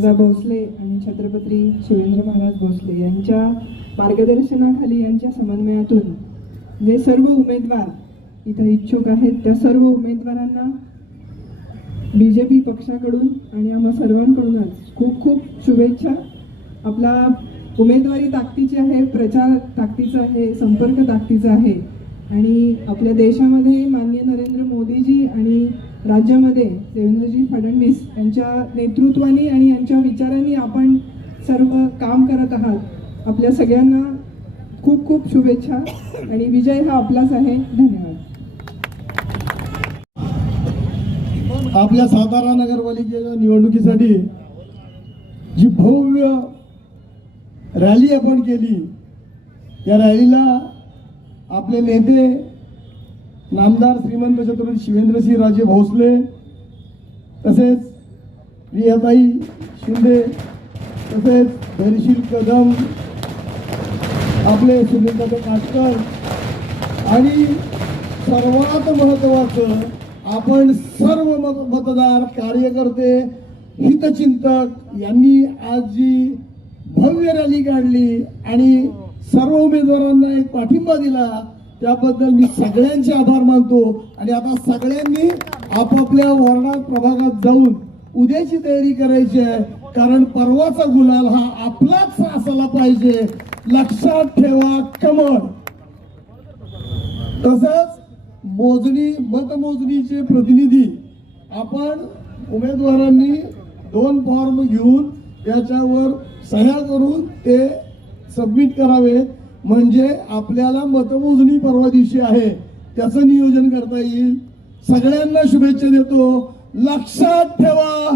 दादा भोसले आणि छत्रपती शिवेंद्र महाराज भोसले यांच्या मार्गदर्शनाखाली, यांच्या समन्वयातून जे सर्व उमेदवार इथं इच्छुक आहेत त्या सर्व उमेदवारांना BJP पक्षाकडून आणि आम्हा सर्वांकडूनच खूप खूप शुभेच्छा. आपला उमेदवारी ताकदीची आहे, प्रचार ताकदीचा आहे, संपर्क ताकदीचा आहे आणि आपल्या देशामध्ये माननीय नरेंद्र मोदीजी आणि राज्यामध्ये देवेंद्रजी फडणवीस यांच्या नेतृत्वाने आणि यांच्या विचारांनी आपण सर्व काम करत आहात. आपल्या सगळ्यांना खूप खूप शुभेच्छा आणि विजय हा आपलाच आहे. धन्यवाद. आपल्या सातारा नगरपालिकेच्या निवडणुकीसाठी जी भव्य रॅली आपण केली, या रॅलीला आपले नेते नामदार श्रीमंत छत्रपती शिवेंद्रसिंह राजे भोसले, तसेच प्रियाताई शिंदे, तसेच धैर्यशील कदम, आपले सुनीलदादा काटकर आणि सर्वात महत्त्वाचं आपण सर्व मतदार कार्यकर्ते हितचिंतक यांनी आज जी भव्य रॅली काढली आणि सर्व उमेदवारांना एक पाठिंबा दिला, त्याबद्दल मी सगळ्यांचे आभार मानतो. आणि आता सगळ्यांनी आपापल्या वॉर्डात प्रभागात जाऊन उद्याची तयारी करायची आहे, कारण परवाचा गुलाल हा आपलाच असला पाहिजे. लक्षात ठेवा कमळ. तसंच मतमोजणीचे प्रतिनिधी आपण उमेदवारांनी 2 फॉर्म घेऊन त्याच्यावर सह्या करून ते सबमिट करावे, म्हणजे आपल्याला मतमोजणी परवा दिवशी आहे त्याचं नियोजन करता येईल. सगळ्यांना शुभेच्छा देतो. लक्षात ठेवा,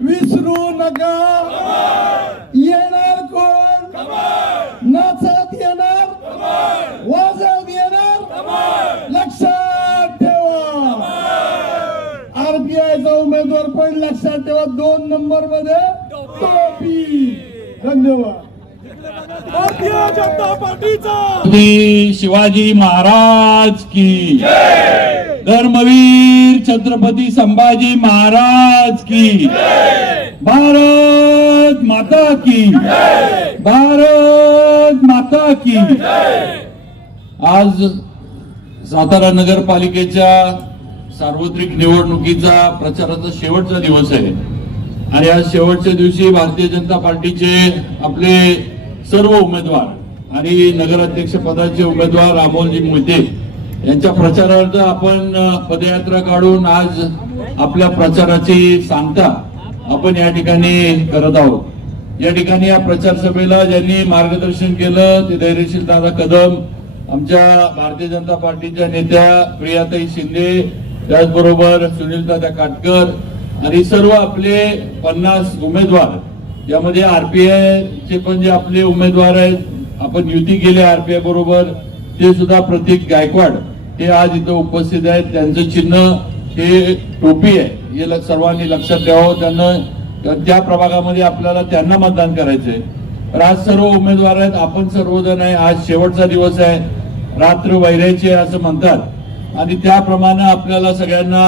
विसरू नका. येणार कोण? नाचत येणार, वाजत येणार. लक्षात ठेवा. RPIचा उमेदवार पण लक्षात ठेवा, 2 नंबर मध्ये टोपी. धन्यवाद. भारतीय जनता पार्टीचा शिवाजी महाराज की जय. धर्मवीर छत्रपती संभाजी महाराज की जय. भारत माता की जय. भारत माता की जय. आज सातारा नगरपालिकेच्या सार्वत्रिक निवडणुकीचा प्रचाराचा शेवटचा दिवस आहे आणि आज शेवटच्या दिवशी भारतीय जनता पार्टीचे आपले सर्व उमेदवार आणि नगराध्यक्ष पदाचे उमेदवार अमोलजी मोहिते यांच्या प्रचारार्थ आपण पदयात्रा काढून आज आपल्या प्रचाराची सांगता आपण या ठिकाणी करत आहोत. या ठिकाणी या प्रचार सभेला ज्यांनी मार्गदर्शन केलं ते धैर्यशील दादा कदम, आमच्या भारतीय जनता पार्टीच्या नेत्या प्रियाताई शिंदे, त्याचबरोबर सुनीलदादा काटकर आणि सर्व आपले 50 उमेदवार. यामध्ये RPI चे पण जे आपले उमेदवार आहेत, आपण युती केली RPI बरोबर, ते सुद्धा प्रतीक गायकवाड हे आज इथं उपस्थित आहेत. त्यांचं चिन्ह हे टोपी आहे, हे सर्वांनी लक्षात ठेवावं. त्यांना त्या प्रभागामध्ये आपल्याला त्यांना मतदान करायचंय. तर आज सर्व उमेदवार आहेत, आपण सर्वजण आहे. आज शेवटचा दिवस आहे, रात्र वैरायची आहे असं म्हणतात आणि त्याप्रमाणे आपल्याला सगळ्यांना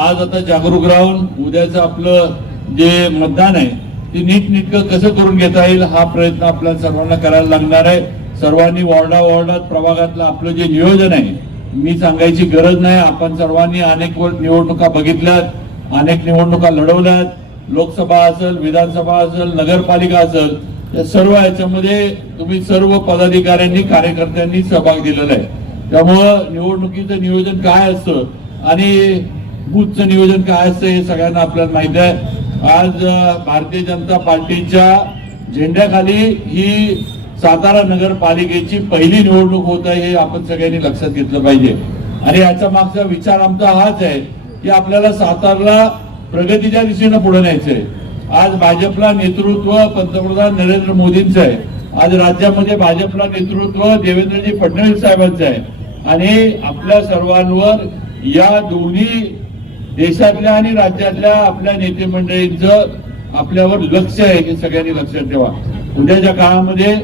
आज आता जागरूक राहून उद्याचं आपलं जे मतदान आहे ते नीटनेटकं कसं करून घेता येईल हा प्रयत्न आपल्याला सर्वांना करायला लागणार आहे. सर्वांनी वॉर्डात प्रभागातलं आपलं जे नियोजन आहे, मी सांगायची गरज नाही. आपण सर्वांनी अनेक निवडणुका बघितल्यात, अनेक निवडणुका लढवल्यात. लोकसभा असेल, विधानसभा असेल, नगरपालिका असेल, या सर्व याच्यामध्ये तुम्ही सर्व पदाधिकाऱ्यांनी कार्यकर्त्यांनी सहभाग दिलेला आहे. त्यामुळं निवडणुकीचं नियोजन काय असतं आणि बूथचं नियोजन काय असतं हे सगळ्यांना आपल्याला माहिती आहे. आज भारतीय जनता पार्टीच्या झेंड्याखाली ही सातारा नगरपालिकेची पहिली निवडणूक होत आहे हे आपण सगळ्यांनी लक्षात घेतलं पाहिजे. आणि याचा मागचा विचार आमचा हाच आहे की आपल्याला सातारला प्रगतीच्या दिशेनं पुढे न्यायचंय. आज भाजपला नेतृत्व पंतप्रधान नरेंद्र मोदींचं आहे. आज राज्यामध्ये भाजपला नेतृत्व देवेंद्रजी फडणवीस साहेबांचं आहे आणि आपल्या सर्वांवर या दोन्ही देशातल्या आणि राज्यातल्या आपल्या नेते मंडळींचं आपल्यावर लक्ष आहे हे सगळ्यांनी लक्षात ठेवा. उद्याच्या काळामध्ये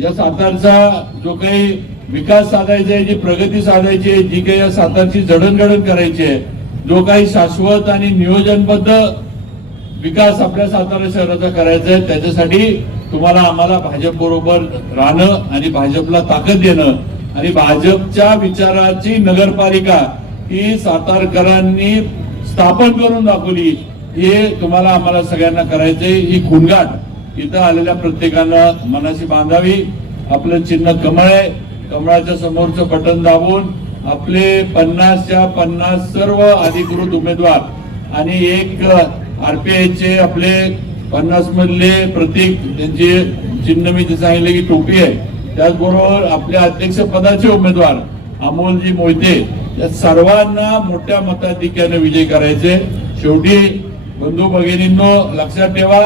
या सातारचा जो काही विकास साधायचा आहे, जी प्रगती साधायची आहे, जी काही या सातारची जडणघडण करायची आहे, जो काही शाश्वत आणि नियोजनबद्ध विकास आपल्या सातारा शहराचा करायचा आहे. त्याच्यासाठी तुम्हाला आम्हाला भाजप बरोबर राहणं आणि भाजपला ताकद देणं आणि भाजपच्या विचाराची नगरपालिका ही सातारकरांनी स्थापन करून दाखवली, हे तुम्हाला आम्हाला सगळ्यांना करायचंय. ही खुणगाठ इथं आलेल्या प्रत्येकानं मनाशी बांधावी. आपलं चिन्ह कमळ आहे. कमळाच्या समोरचं बटन दाबून आपले 50च्या 50 सर्व अधिकृत उमेदवार आणि एक आरपीआयचे आपले 50 मधले प्रतीक, त्यांचे चिन्ह मी ते सांगितले की टोपी आहे. त्याचबरोबर आपल्या अध्यक्ष पदाचे उमेदवार अमोलजी मोहिते, या सर्वांना मोठ्या मताधिक्याने विजयी करायचे. शेवटी बंधू भगिनींनो, लक्षात ठेवा,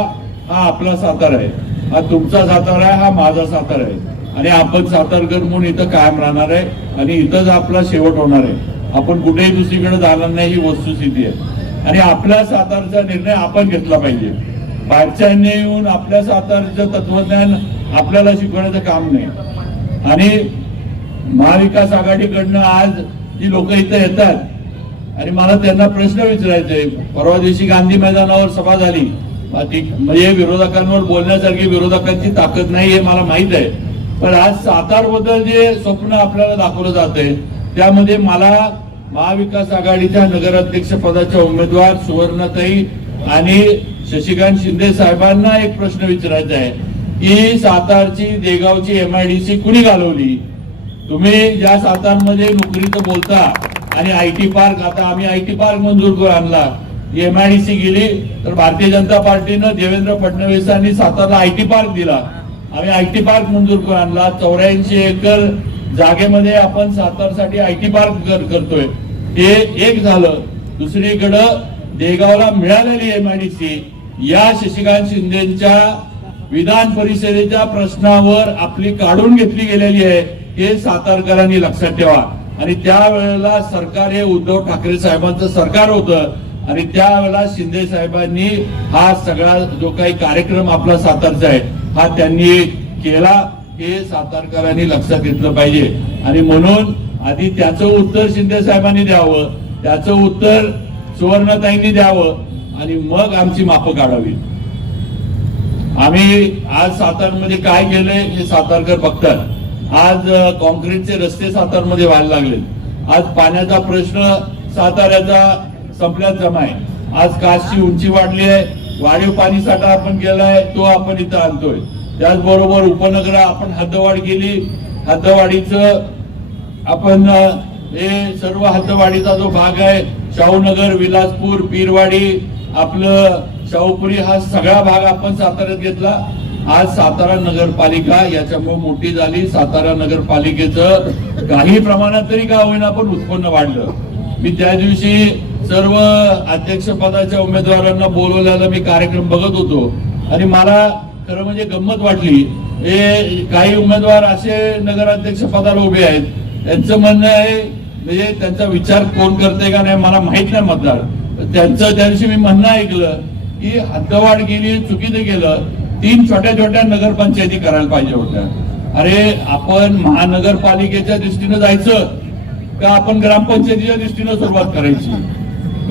हा आपला सातारा आहे, हा तुमचा सातारा आहे, हा माझा सातारा आहे आणि आपण सातारकर म्हणून इथं कायम राहणार आहे आणि इथंच आपला शेवट होणार आहे. आपण कुठेही दुसरीकडे जाणार नाही, ही वस्तुस्थिती आहे. आणि आपल्या सातारचा निर्णय आपण घेतला पाहिजे. बाहेरच्यांनी येऊन आपल्या सातारचं तत्वज्ञान आपल्याला शिकवण्याचं काम नाही. आणि महाविकास आघाडीकडनं आज जी लोक इथं येतात आणि मला त्यांना प्रश्न विचारायचे. परवा दिवशी गांधी मैदानावर सभा झाली, म्हणजे विरोधकांवर बोलण्यासारखी विरोधकांची ताकद नाही हे मला माहित आहे. पण आज सातारबद्दल जे स्वप्न आपल्याला दाखवलं जातंय त्यामध्ये मला महाविकास आघाडीच्या नगराध्यक्ष पदाच्या उमेदवार सुवर्णाताई आणि शशिकांत शिंदे साहेबांना एक प्रश्न विचारायचा आहे की सातारची देगावची MIDC कुणी घालवली? तुम्ही ज्या सातारमध्ये नोकरीचं बोलता आणि IT पार्क, आता आम्ही IT पार्क मंजूर करून आणला, MIDC गेली तर भारतीय जनता पार्टीनं देवेंद्र फडणवीसांनी सातारला IT पार्क दिला. आम्ही IT पार्क मंजूर करून आणला. 84 एकर जागेमध्ये आपण सातारसाठी IT पार्क करतोय. हे एक झालं. दुसरीकडं देगावला मिळालेली MIDC या शशिकांत शिंदेच्या विधान परिषदेच्या प्रश्नावर आपली काढून घेतली गेलेली आहे, हे सातारकरांनी लक्षात ठेवा. आणि त्यावेळेला सरकार हे उद्धव ठाकरे साहेबांचं सरकार होतं आणि त्यावेळेला शिंदे साहेबांनी हा सगळा जो काही कार्यक्रम आपला सातारचा आहे हा त्यांनी केला, हे सातारकरांनी लक्षात घेतलं पाहिजे. आणि म्हणून आधी त्याचं उत्तर शिंदे साहेबांनी द्यावं, त्याचं उत्तर सुवर्णाताईंनी द्यावं आणि मग आमची मापं काढावी. आम्ही आज सातारमध्ये काय केलंय हे सातारकर बघतात. आज कॉन्क्रीटचे रस्ते सातारमध्ये व्हायला लागले. आज पाण्याचा प्रश्न साताऱ्याचा संपल्यात जमा आहे. आज कासची उंची वाढली आहे, वाढीव पाणी साठा आपण केलाय तो आपण इथं आणतोय. त्याचबरोबर उपनगर आपण हद्दवाढ केली. हद्दवाढीचं आपण हे सर्व हद्दवाढीचा जो भाग आहे शाहूनगर, विलासपूर, पीरवाडी, आपलं शाहूपुरी, हा सगळा भाग आपण साताऱ्यात घेतला. आज सातारा नगरपालिका याच्यामुळे मोठी झाली. सातारा नगरपालिकेचं काही प्रमाणात तरी का होईना पण उत्पन्न वाढलं. मी त्या दिवशी सर्व अध्यक्ष पदाच्या उमेदवारांना बोलवलेला मी कार्यक्रम बघत होतो आणि मला खरं म्हणजे गंमत वाटली. हे काही उमेदवार असे नगराध्यक्ष पदाला उभे आहेत, त्यांचं म्हणणं आहे म्हणजे त्यांचा विचार कोण करते का नाही मला माहित नाही मतदार, त्यांचं त्या दिवशी मी म्हणणं ऐकलं की हद्दवाढ केली, चुकीचं केलं, 3 छोट्या छोट्या नगरपंचायती करायला पाहिजे होत्या. अरे आपण महानगरपालिकेच्या दृष्टीनं जायचं का आपण ग्रामपंचायतीच्या दृष्टीनं सुरुवात करायची?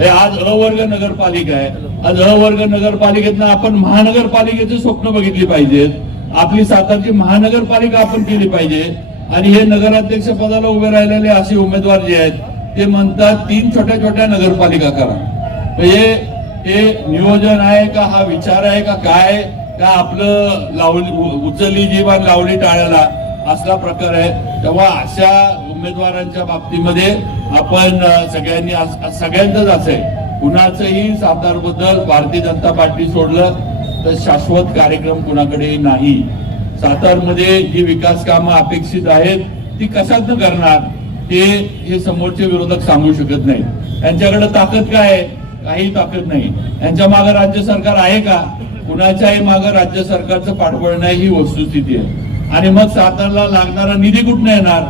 आज अ वर्ग नगरपालिका आहे. आज अ वर्ग नगरपालिकेतनं आपण महानगरपालिकेचे स्वप्न बघितली पाहिजेत. आपली सातारची महानगरपालिका आपण केली पाहिजे. आणि हे नगराध्यक्ष पदाला उभे राहिलेले असे उमेदवार जे आहेत ते म्हणतात 3 छोट्या छोट्या नगरपालिका करा. हे नियोजन आहे का, हा विचार आहे का, काय का आपलं लावली उचलली जीवन लावली टाळ्याला असला प्रकार आहे? तेव्हा अशा उमेदवारांच्या बाबतीमध्ये आपण सगळ्यांनी सगळ्यांचंच असं आहे, कुणाचंही सातारबद्दल भारतीय जनता पार्टी सोडलं तर शाश्वत कार्यक्रम कुणाकडेही नाही. सातारमध्ये जी विकास कामं अपेक्षित आहेत ती कशातनं करणार हे समोरचे विरोधक सांगू शकत नाही. त्यांच्याकडे ताकद काय आहे? काही ताकद नाही. यांच्या मागे राज्य सरकार आहे का? कुणाच्याही मागे राज्य सरकारचं पाठबळ नाही, ही वस्तुस्थिती आहे. आणि मग सातारला लागणारा निधी कुठनं येणार?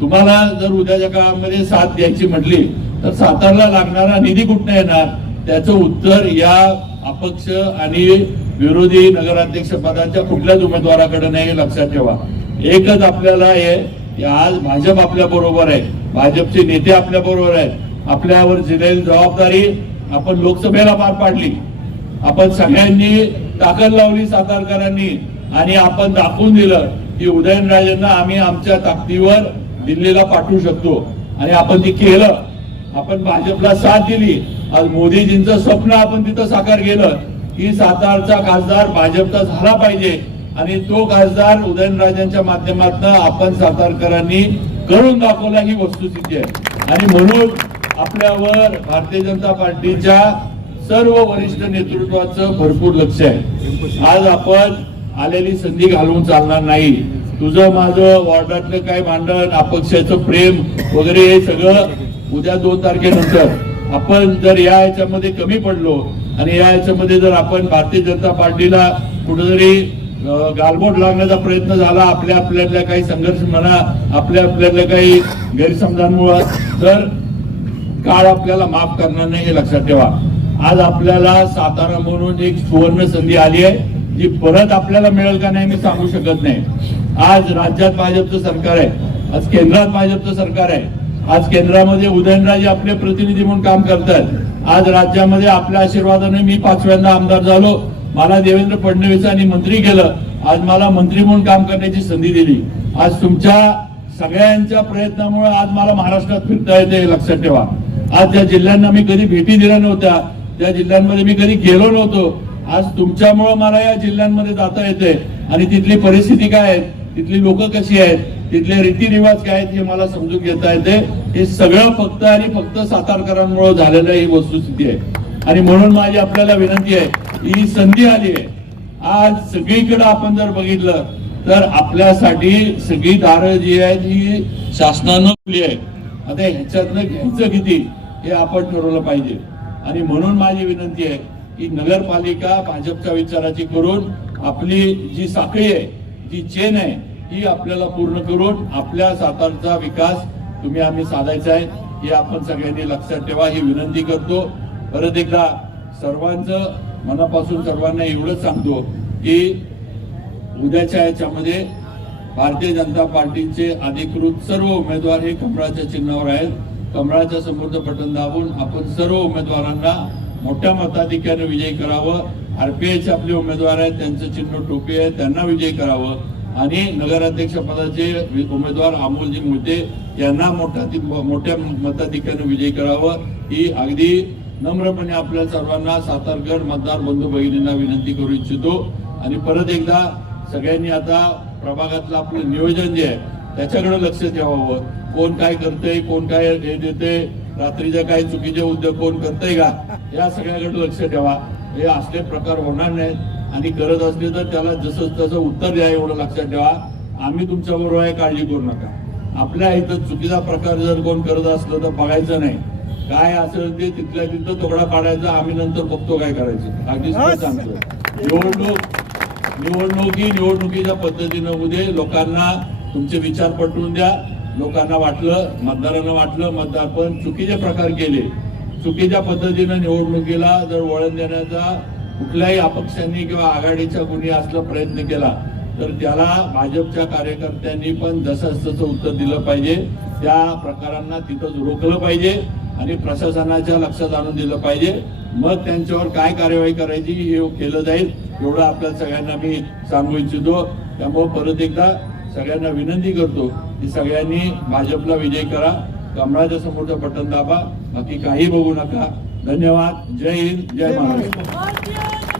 तुम्हाला जर उद्याच्या काळामध्ये साथ द्यायची म्हटली तर सातारला लागणारा निधी कुठनं येणार? त्याचं उत्तर या अपक्ष आणि विरोधी नगराध्यक्ष पदाच्या कुठल्याच उमेदवाराकडे नाही, लक्षात ठेवा. एकच आपल्याला आहे, आज भाजप आपल्या बरोबर आहे, भाजपचे नेते आपल्या बरोबर आहेत. आपल्यावर दिलेली जबाबदारी आपण लोकसभेला पार पाडली. आपण सगळ्यांनी ताकद लावली सातारकरांनी आणि आपण दाखवून दिलं की उदयनराजेंना आम्ही आमच्या ताकदीवर दिल्लीला पाठवू शकतो आणि आपण ते केलं. आपण भाजपला साथ दिली. आज मोदीजींचं स्वप्न आपण तिथं साकार केलं की सातारचा खासदार भाजपचा झाला पाहिजे आणि तो खासदार उदयनराजेंच्या माध्यमातून आपण सातारकरांनी करून दाखवला ही वस्तुस्थिती आहे. आणि म्हणून आपल्यावर भारतीय जनता पार्टीच्या सर्व वरिष्ठ नेतृत्वाचं भरपूर लक्ष आहे. आज आपण आलेली संधी घालवून चालणार नाही. तुझं माझं वॉर्डातलं काय भांडण, अपक्षाचं प्रेम वगैरे हे सगळं उद्या 2 तारखेनंतर. आपण जर या याच्यामध्ये कमी पडलो आणि या याच्यामध्ये जर आपण भारतीय जनता पार्टीला कुठेतरी गालबोट लागण्याचा प्रयत्न झाला आपल्यातल्या काही संघर्ष म्हणा, आपल्यातल्या काही गैरसमजांमुळे, तर काळ आपल्याला माफ करणार नाही हे लक्षात ठेवा. आज आपल्याला सातारा म्हणून एक सुवर्ण संधी आली आहे जी परत आपल्याला मिळेल का नाही मी सांगू शकत नाही. आज राज्यात भाजपचं सरकार आहे, आज केंद्रात भाजपचं सरकार आहे. आज केंद्रामध्ये उदयनराजे आपले प्रतिनिधी म्हणून काम करतात. आज राज्यामध्ये आपल्या आशीर्वादाने मी 5व्यांदा आमदार झालो. मला देवेंद्र फडणवीसांनी मंत्री केलं. आज मला मंत्री म्हणून काम करण्याची संधी दिली. आज तुमच्या सगळ्यांच्या प्रयत्नामुळे आज मला महाराष्ट्रात फिरता येते हे लक्षात ठेवा. आज ज्या जिल्ह्यांना मी कधी भेटी दिल्या नव्हत्या, त्या जिल्ह्यांमध्ये मी कधी गेलो नव्हतो, आज तुमच्यामुळे मला या जिल्ह्यांमध्ये जाता येते आणि तिथली परिस्थिती काय आहे, तिथली लोक कशी आहेत, तिथले रीतिरिवाज काय आहेत हे मला समजून घेता येते. हे सगळं फक्त आणि फक्त सातारकरांमुळे झालेलं ही वस्तुस्थिती आहे. आणि म्हणून माझी आपल्याला विनंती आहे, ही संधी आली आहे. आज सगळीकडे आपण जर बघितलं तर आपल्यासाठी सगळी दारं जी आहेत ही शासनानं खुली आहे. आता ह्याच्यातनं घ्यायचं किती हे आपण ठरवलं पाहिजे. आणि म्हणून माझी विनंती आहे की नगरपालिका भाजपच्या विचाराची करून आपली जी साखळी आहे, जी चेन आहे, ही आपल्याला पूर्ण करून आपल्या सातारचा विकास आम्ही साधायचा आहे हे आपण सगळ्यांनी लक्षात ठेवा ही विनंती करतो. परत एकदा सर्वांचं मनापासून सर्वांना एवढंच सांगतो की उद्याच्या याच्यामध्ये भारतीय जनता पार्टीचे अधिकृत सर्व उमेदवार हे कमळाच्या चिन्हावर आहेत. कमळाच्या समोरचं बटन दाबून आपण सर्व उमेदवारांना मोठ्या मताधिक्याने विजयी करावं. आरपीआयचे आपले उमेदवार आहेत, त्यांचं चिन्ह टोपी आहे, त्यांना विजयी करावं. आणि नगराध्यक्ष पदाचे उमेदवार अमोलजी मोहिते यांना मोठ्या मताधिक्याने विजयी करावं ही अगदी नम्रपणे आपल्या सर्वांना सातारकर मतदार बंधू भगिनींना विनंती करू इच्छितो. आणि परत एकदा सगळ्यांनी आता प्रभागातलं आपलं नियोजन जे आहे त्याच्याकडे लक्ष ठेवावं. कोण काय करतंय, कोण काय हे देते, रात्रीच्या काही चुकीचे उद्योग कोण करतंय का, या सगळ्याकडे लक्ष ठेवा. हे असले प्रकार होणार नाहीत आणि करत असले तर त्याला जसं तसं उत्तर द्या एवढं लक्षात ठेवा. आम्ही तुमच्या बरोबर आहे, काळजी करू नका. आपल्या इथं चुकीचा प्रकार जर कोण करत असलं तर बघायचं नाही, काय असेल ते तिथल्या तिथं तोडा काढायचा, आम्ही नंतर बघतो काय करायचं. अगदी सांगतो निवडणुकीच्या पद्धतीनं उद्या लोकांना तुमचे विचार पटवून द्या. लोकांना वाटलं, मतदारांना वाटलं मतदार पण चुकीचे प्रकार केले, चुकीच्या पद्धतीनं निवडणुकीला जर वळण देण्याचा कुठल्याही अपक्षांनी किंवा आघाडीच्या कोणी असला प्रयत्न केला तर त्याला भाजपच्या कार्यकर्त्यांनी पण जसं तसं उत्तर दिलं पाहिजे. त्या प्रकारांना तिथंच रोखलं पाहिजे आणि प्रशासनाच्या लक्षात आणून दिलं पाहिजे. मग त्यांच्यावर काय कार्यवाही करायची हे केलं जाईल एवढं आपल्या सगळ्यांना मी सांगू इच्छितो. त्यामुळे परत एकदा सगळ्यांना विनंती करतो की सगळ्यांनी भाजपला विजय करा, कमळाच्या समोरचं बटन दाबा, बाकी काही बघू नका. धन्यवाद. जय हिंद, जय महाराष्ट्र.